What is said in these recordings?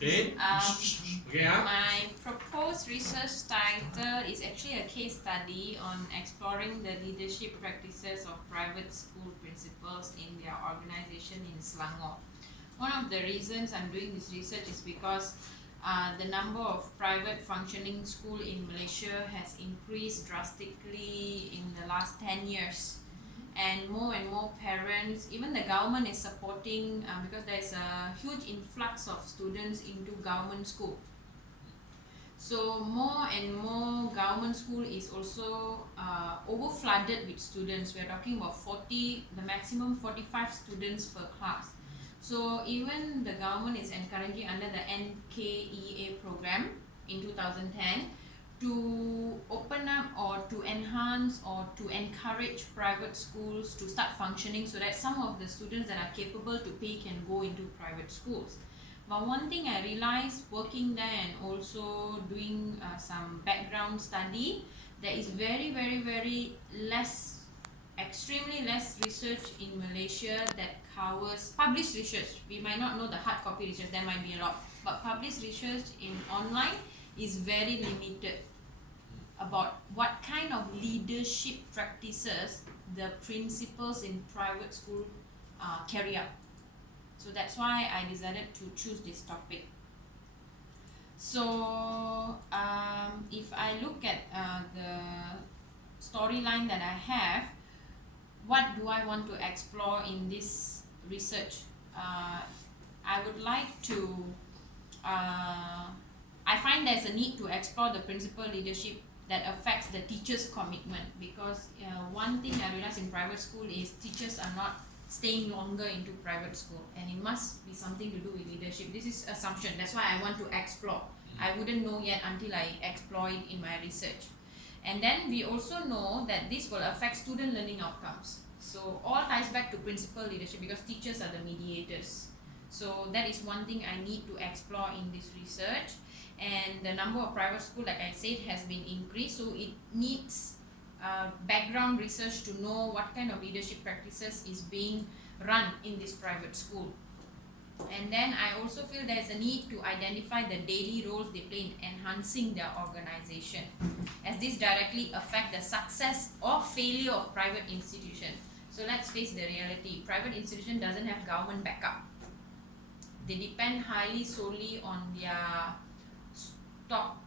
Okay. My proposed research title is actually a case study on exploring the leadership practices of private school principals in their organization in Selangor. One of the reasons I'm doing this research is because the number of private functioning school in Malaysia has increased drastically in the last 10 years. And more parents, even the government is supporting because there is a huge influx of students into government school. So more and more government school is also over flooded with students. We are talking about 40, the maximum 45 students per class. So even the government is encouraging under the NKEA program in 2010 to open up or to enhance or to encourage private schools to start functioning so that some of the students that are capable to pay can go into private schools. But one thing I realized working there and also doing some background study, there is very less, extremely less research in Malaysia that covers published research. We might not know the hard copy research, there might be a lot, but published research in online is very limited about what kind of leadership practices the principals in private school carry out. So that's why I decided to choose this topic. So if I look at the storyline that I have, what do I want to explore in this research? I would like to I find there's a need to explore the principal leadership that affects the teacher's commitment, because one thing I realized in private school is teachers are not staying longer into private school, and it must be something to do with leadership. This is assumption, that's why I want to explore. I wouldn't know yet until I explore it in my research. And then we also know that this will affect student learning outcomes. So all ties back to principal leadership because teachers are the mediators. So that is one thing I need to explore in this research. And the number of private schools, like I said, has been increased, so it needs background research to know what kind of leadership practices is being run in this private school. And then I also feel there's a need to identify the daily roles they play in enhancing their organization, as this directly affect the success or failure of private institutions. So let's face the reality, private institution doesn't have government backup. They depend highly solely on their stock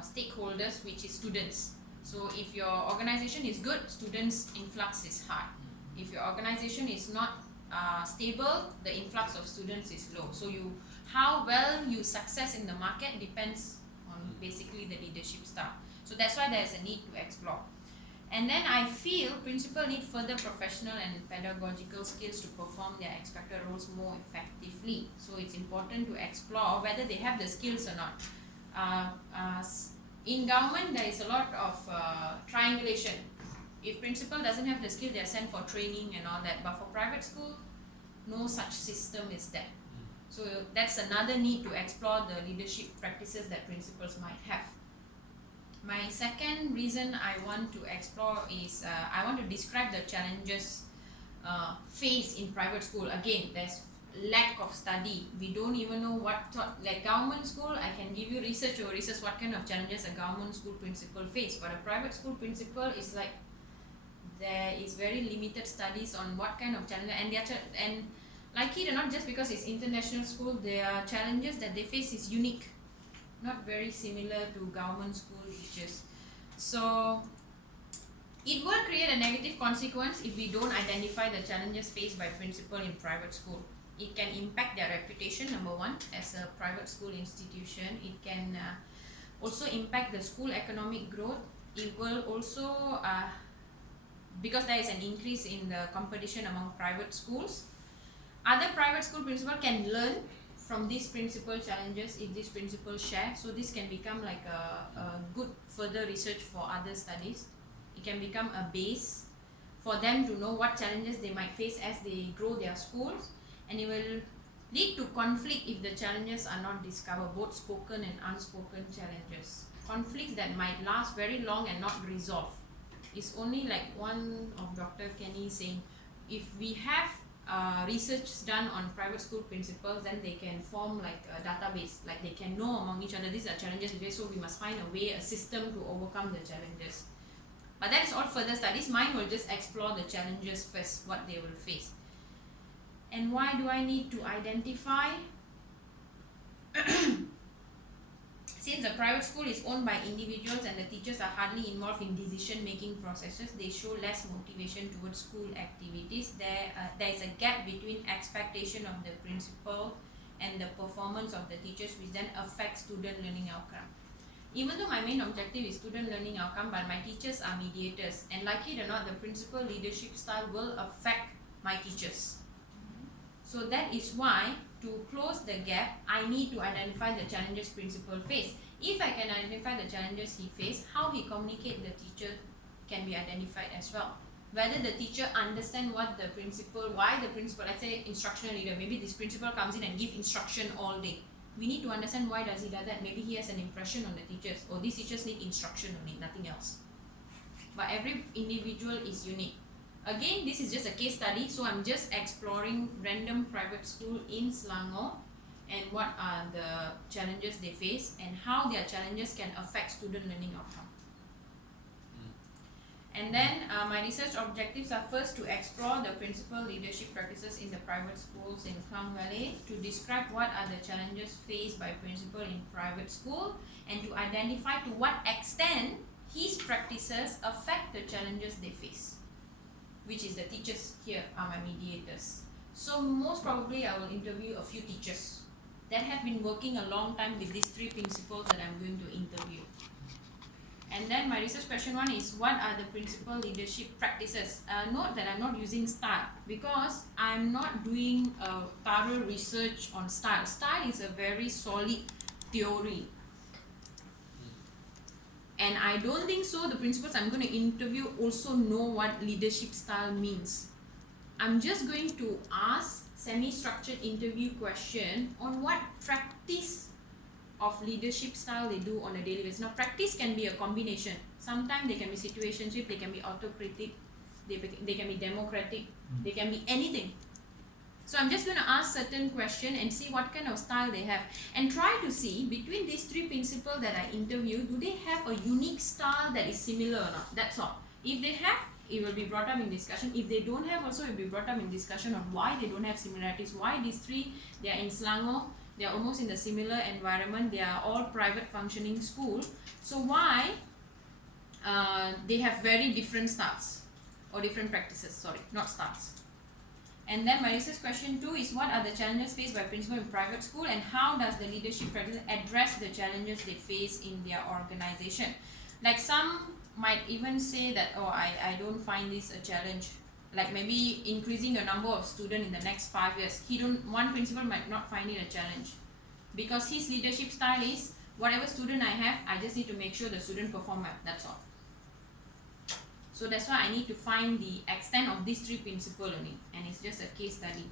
stakeholders, which is students. So if your organization is good, students influx is high. If your organization is not stable, the influx of students is low. So how well you success in the market depends on basically the leadership style. So that's why there's a need to explore. And then I feel principals need further professional and pedagogical skills to perform their expected roles more effectively. So it's important to explore whether they have the skills or not. In government, there is a lot of triangulation. If principal doesn't have the skill, they are sent for training and all that. But for private school, no such system is there. So that's another need to explore the leadership practices that principals might have. My second reason I want to explore is I want to describe the challenges faced in private school. Again, there's lack of study. We don't even know like government school, I can give you research over research what kind of challenges a government school principal face, but a private school principal is like there is very limited studies on what kind of challenges, and like it or not, just because it's international school, their challenges that they face is unique, not very similar to government school teachers. So it will create a negative consequence if we don't identify the challenges faced by principal in private school. It can impact their reputation, number one, as a private school institution. It can also impact the school economic growth. It will also, because there is an increase in the competition among private schools, other private school principals can learn from these principal challenges if these principals share. So this can become like a good further research for other studies. It can become a base for them to know what challenges they might face as they grow their schools, and it will lead to conflict if the challenges are not discovered, both spoken and unspoken challenges. Conflicts that might last very long and not resolve. It's only like one of Dr. Kenny saying, if we have research done on private school principals, then they can form like a database, like they can know among each other these are challenges today, so we must find a way, a system to overcome the challenges. But that is all further studies. Mine will just explore the challenges first, what they will face. And why do I need to identify? Since the private school is owned by individuals and the teachers are hardly involved in decision-making processes, they show less motivation towards school activities. There is a gap between expectation of the principal and the performance of the teachers, which then affects student learning outcome. Even though my main objective is student learning outcome, but my teachers are mediators, and like it or not, the principal leadership style will affect my teachers. So that is why, to close the gap, I need to identify the challenges principal face. If I can identify the challenges he face, how he communicate the teacher can be identified as well. Whether the teacher understand what the principal, why the principal, let's say instructional leader, maybe this principal comes in and give instruction all day. We need to understand why does he do that. Maybe he has an impression on the teachers, or these teachers need instruction only, nothing else. But every individual is unique. Again, this is just a case study, so I'm just exploring random private school in Selangor and what are the challenges they face and how their challenges can affect student learning outcome. And then my research objectives are first to explore the principal leadership practices in the private schools in Klang Valley, to describe what are the challenges faced by principal in private school, and to identify to what extent his practices affect the challenges they face, which is the teachers here are my mediators. So most probably I will interview a few teachers that have been working a long time with these three principals that I'm going to interview. And then my research question 1 is, what are the principal leadership practices? Note that I'm not using style because I'm not doing a thorough research on style. Style is a very solid theory. And I don't think so the principals I'm going to interview also know what leadership style means. I'm just going to ask semi-structured interview question on what practice of leadership style they do on a daily basis. Now practice can be a combination. Sometimes they can be situationship, they can be autocratic, they can be democratic, they can be anything. So I'm just going to ask certain question and see what kind of style they have, and try to see between these three principles that I interview, do they have a unique style that is similar or not. That's all. If they have, it will be brought up in discussion. If they don't have, also it will be brought up in discussion on why they don't have similarities, why these three, they are in Selangor, they are almost in the similar environment, they are all private functioning school, so why they have very different styles or different practices, sorry, not styles. And then my research question 2 is, what are the challenges faced by principal in private school, and how does the leadership practice address the challenges they face in their organization? Like some might even say that, oh, I don't find this a challenge, like maybe increasing the number of students in the next 5 years. One principal might not find it a challenge because his leadership style is, whatever student I have, I just need to make sure the student perform well, that's all. So that's why I need to find the extent of these three principles only, and it's just a case study.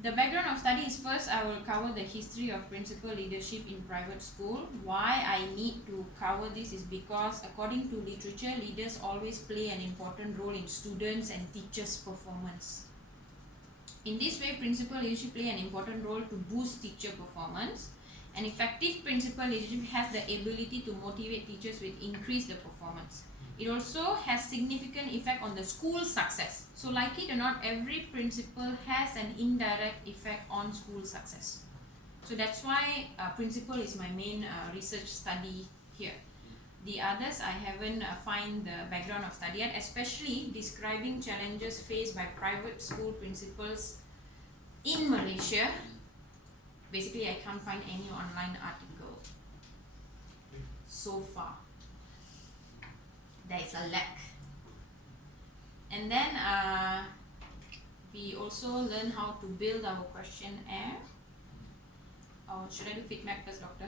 The background of study is, first I will cover the history of principal leadership in private school. Why I need to cover this is because according to literature, leaders always play an important role in students and teachers' performance. In this way, principal leadership play an important role to boost teacher performance. An effective principal leadership has the ability to motivate teachers with increase the performance. It also has significant effect on the school success. So like it or not, every principal has an indirect effect on school success. So that's why principal is my main research study here. The others I haven't find the background of study yet, especially describing challenges faced by private school principals in Malaysia. Basically, I can't find any online article so far. There is a lack. And then we also learn how to build our questionnaire. Should I do feedback first, doctor?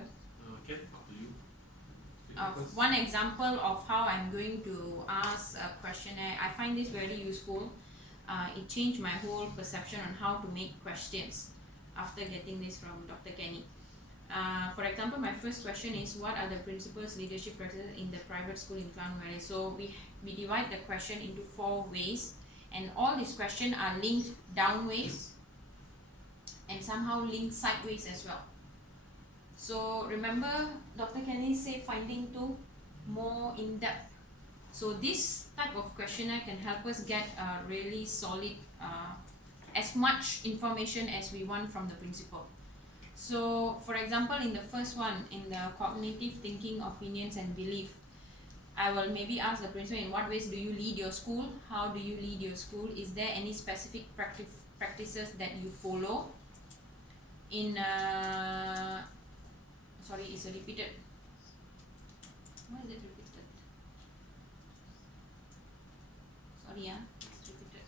Okay, up to you. One example of how I'm going to ask a questionnaire, I find this very useful. It changed my whole perception on how to make questions after getting this from Dr. Kenny. For example, my first question is, what are the principal's leadership practices in the private school in Klang Valley? So we divide the question into 4 ways, And all these questions are linked downways and somehow linked sideways as well. So remember Dr. Kenny said finding two more in depth. So this type of questionnaire can help us get a really solid as much information as we want from the principal. So for example, in the first one, in the cognitive thinking, opinions and belief, I will maybe ask the principal, in what ways do you lead your school? How do you lead your school? Is there any specific practices that you follow? In sorry, it's a repeated. Why is it repeated? Sorry, it's repeated.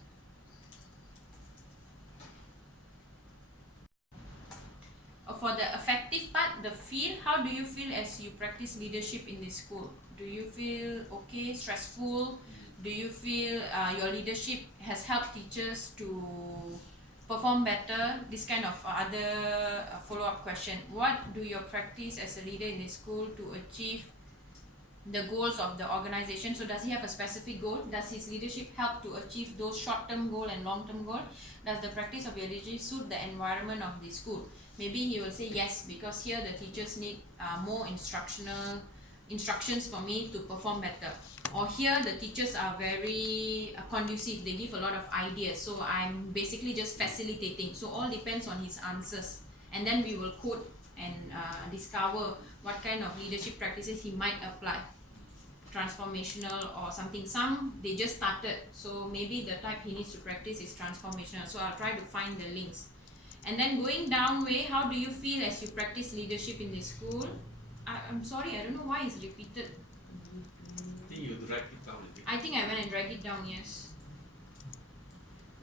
For the affective part, the feel, how do you feel as you practice leadership in this school? Do you feel okay, stressful? Do you feel your leadership has helped teachers to perform better? This kind of other follow-up question. What do you practice as a leader in this school to achieve the goals of the organization? So does he have a specific goal? Does his leadership help to achieve those short-term goal and long-term goal? Does the practice of your leadership suit the environment of the school? Maybe he will say yes, because here the teachers need more instructions for me to perform better. Or here the teachers are very conducive, they give a lot of ideas, so I'm basically just facilitating. So all depends on his answers, and then we will quote and discover what kind of leadership practices he might apply, transformational or something. Some they just started, so maybe the type he needs to practice is transformational. So I'll try to find the links. And then going down way, how do you feel as you practice leadership in this school? I'm sorry, I don't know why it's repeated. I think you drag it down. I think I went and drag it down, yes.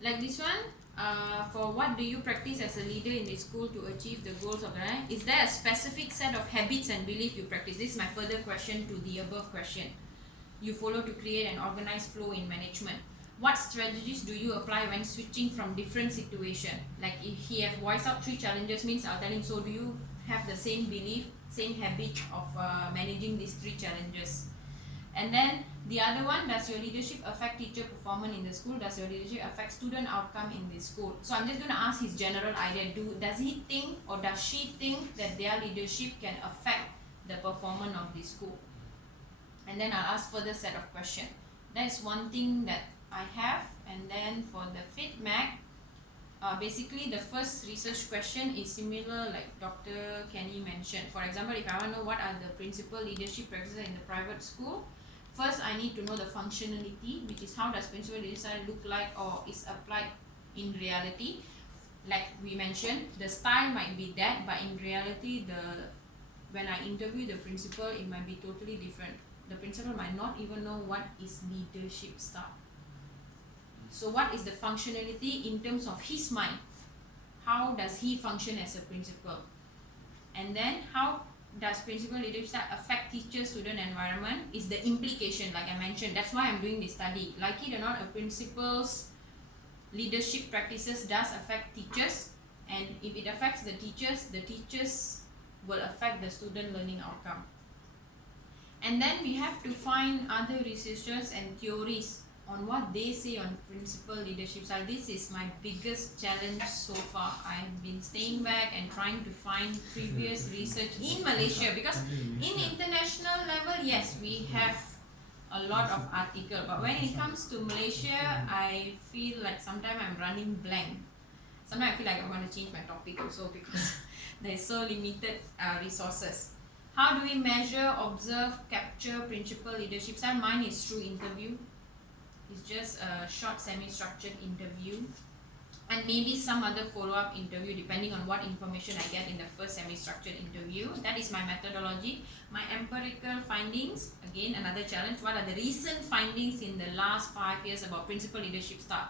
Like this one, for what do you practice as a leader in the school to achieve the goals of the life? Is there a specific set of habits and belief you practice? This is my further question to the above question. You follow to create an organized flow in management. What strategies do you apply when switching from different situation? Like if he have voiced out 3 challenges, means I'll tell him, so do you have the same belief, same habit of managing these 3 challenges? And then the other one, does your leadership affect teacher performance in the school? Does your leadership affect student outcome in the school? So I'm just going to ask his general idea. Does he think or does she think that their leadership can affect the performance of the school? And then I'll ask further set of questions. That's one thing that I have. And then for the feedback, basically the first research question is similar like Dr. Kenny mentioned. For example, if I want to know what are the principal leadership practices in the private school, first I need to know the functionality, which is how does principal leadership look like or is applied in reality. Like we mentioned, the style might be that, but in reality, when I interview the principal, it might be totally different. The principal might not even know what is leadership style. So what is the functionality in terms of his mind? How does he function as a principal? And then how does principal leadership style affect teacher-student environment? Is the implication, like I mentioned. That's why I'm doing this study. Like it or not, a principal's leadership practices does affect teachers. And if it affects the teachers will affect the student learning outcome. And then we have to find other researchers and theories on what they say on principal leadership style. This is my biggest challenge so far. I've been staying back and trying to find previous research in Malaysia, because in international level, yes, we have a lot of article, but when it comes to Malaysia, I feel like sometimes I'm running blank. Sometimes I feel like I want to change my topic also, because there's so limited resources. How do we measure, observe, capture principal leadership style? Mine is through interview. It's just a short semi-structured interview, and maybe some other follow-up interview depending on what information I get in the first semi-structured interview. That is my methodology. My empirical findings, again another challenge. What are the recent findings in the last 5 years about principal leadership style?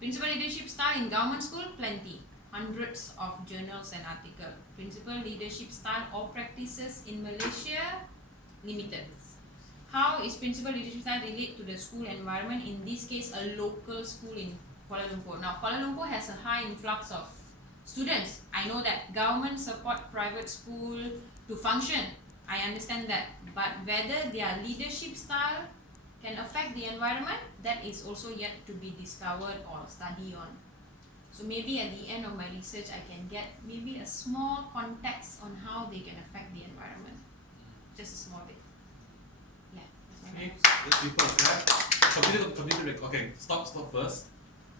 Principal leadership style in government school, plenty. Hundreds of journals and articles. Principal leadership style or practices in Malaysia, limited. How is principal leadership style relate to the school environment? In this case, a local school in Kuala Lumpur. Now, Kuala Lumpur has a high influx of students. I know that government support private school to function. I understand that. But whether their leadership style can affect the environment, that is also yet to be discovered or studied on. So maybe at the end of my research, I can get maybe a small context on how they can affect the environment. Just a small bit. Yeah. That's my Okay, notes. let's give her a clap. Continue. Okay, stop first.